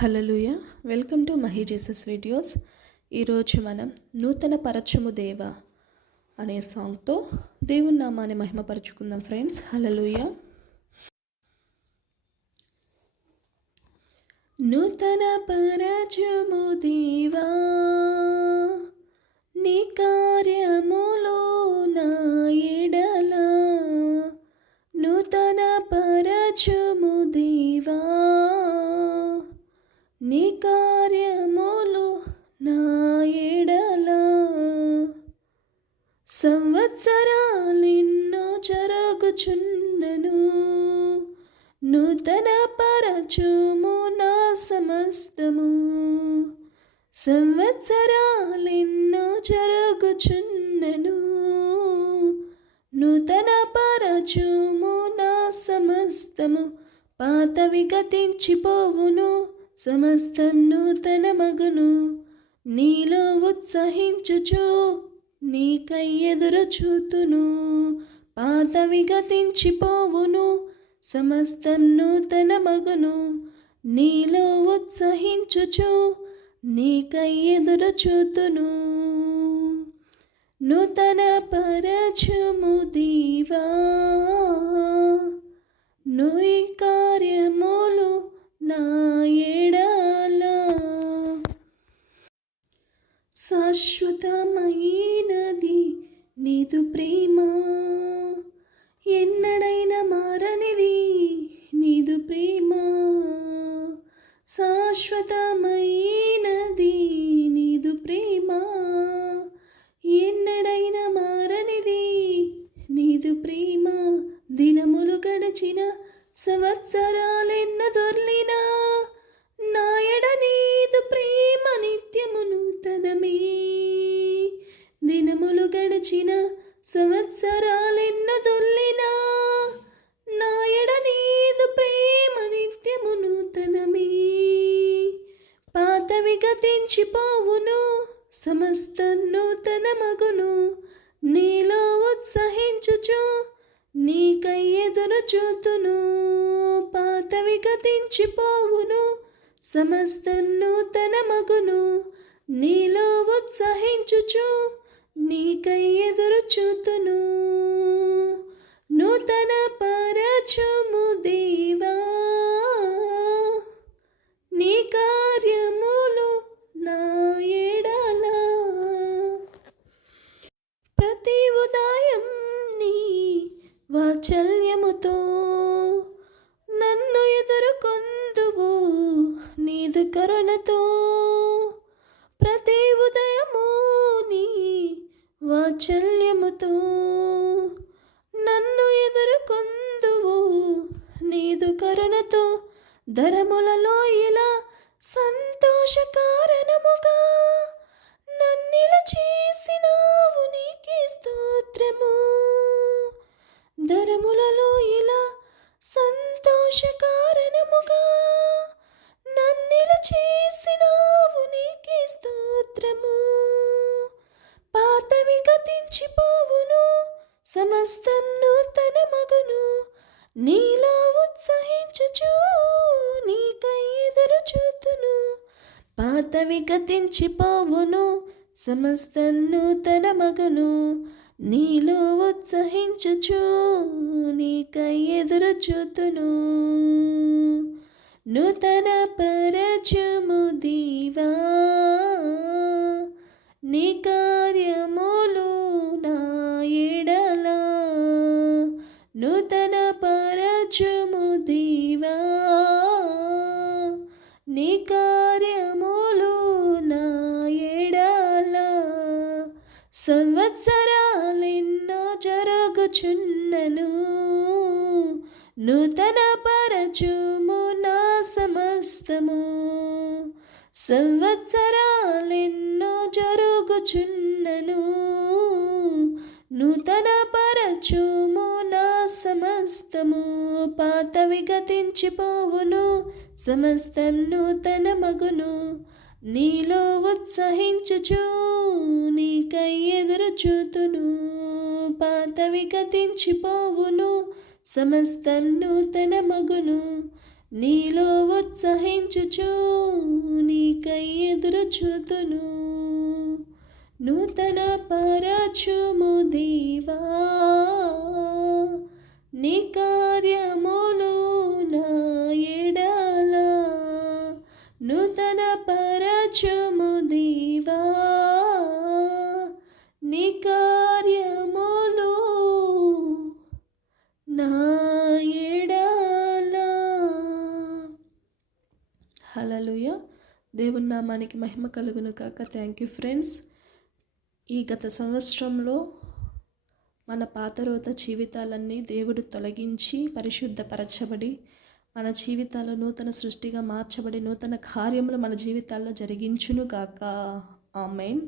Hallelujah. Welcome to Mahi Jesus videos. ఈరోజు మనం నూతన పరచము దేవ అనే సాంగ్తో దేవుని నామాన్ని మహిమపరుచుకుందాం ఫ్రెండ్స్. హల్లెలూయా. నూతన పరచము దేవా, నీ కార్యములో నా ఎడల నూతన పరచము దేవా, నీ కార్యములు నా ఎడల సంవత్సరాలెన్నో జరుగుచున్నను, నూతన పరచుము నా సమస్తము. సంవత్సరాలెన్నో జరుగుచున్నను, నూతన పరచుము నా సమస్తము. పాతవి గతించిపోవును, సమస్తం నూతన మగును. నీలో ఉత్సహించుచు నీకై ఎదురు చూతును. పాతవి గతించిపోవును, సమస్తం నూతన మగును. నీలో ఉత్సహించుచు నీకై ఎదురు చూతును. నూతన పరచుము దేవా, నీ కార్యములు నా ఎడల శాశ్వతమైనది నీదు ప్రేమ, ఎన్నడైనా మారనిది నీదు ప్రేమ. శాశ్వతమైనది నీదు ప్రేమ, ఎన్నడైనా మారనిది నీదు ప్రేమ. దినములు గడిచిన సంవత్సరాలెన్న దొర్లినా, నాయడ నీదు ప్రేమ నిత్యము నూతనమే. దినములు గడిచిన సంవత్సరాలెన్న దొర్లినా, నాయడ నీదు ప్రేమ నిత్యము నూతనమే. పాతవి గతించిపోవును, సమస్త నూతన మగును. నీలో ఉత్సహించుచు నీకై ఎదురు చూతును. పాతవి గతించిపోవును, సమస్త నూతన మగును. నీలో ఉత్సహించుచు నీకై ఎదురు చూతును. నూతన పరచుము దేవా, నీ కార్యములు నా ఎడల. ప్రతి ఉదయం నీ వాత్సల్యముతో నన్ను ఎదుర్కొందువు నీదు కరుణతో. ప్రతి ఉదయము నీ వాత్సల్యముతో నన్ను ఎదుర్కొందువు నీదు కరుణతో. ధరములలో ఇలా సంతోష కారణముగా నన్నిల చేసినావు, నీకే స్తోత్రము. ధరములలో ఇలా సంతోష కారణముగా నన్నిల చేసినావు, నీకే స్తోత్రము. పాతవి గతించిపోవును, సమస్తం నూతన మగును. నీలో ఉత్సహించుచు నీకై ఎదురు చూతును. పాతవి గతించిపోవును, సమస్తం నూతన మగును. నీలో ఉత్సహించుచు నీకై ఎదురు చూతును. నూతన పరచుము దేవా, నీ కార్యములు నా ఎడల. నూతన పరచుము దేవా, నీ కార్యములు నా ఎడల. సంవత్సరాలెన్నో జరుగుచున్నను, నూతన పరచుము నా సమస్తము. సంవత్సరాలెన్నో జరుగుచున్నను, నూతన పరచుము నా సమస్తము. పాతవి గతించిపోవును, సమస్తం నూతన మగును. నీలో ఉత్సహించుచు నీకై ఎదురు చూతును. పాతవి గతించిపోవును, సమస్తం నూతన మగును. నీలో ఉత్సహించుచు నీకై ఎదురు చూతును. నూతన పరచుము దేవా నీ కార్యములు నా ఎడల. నూతన పరచుము దేవా నీ కార్యములు నా ఎడల. హల్లెలూయా. దేవుని నామానికి మహిమ కలుగును కాక. Thank you friends. ఈ గత సంవత్సరంలో మన పాత రోత జీవితాలన్నీ దేవుడు తొలగించి పరిశుద్ధపరచబడి మన జీవితాల్లో నూతన సృష్టిగా మార్చబడి నూతన కార్యములు మన జీవితాల్లో జరిగించును గాక. ఆమేన్.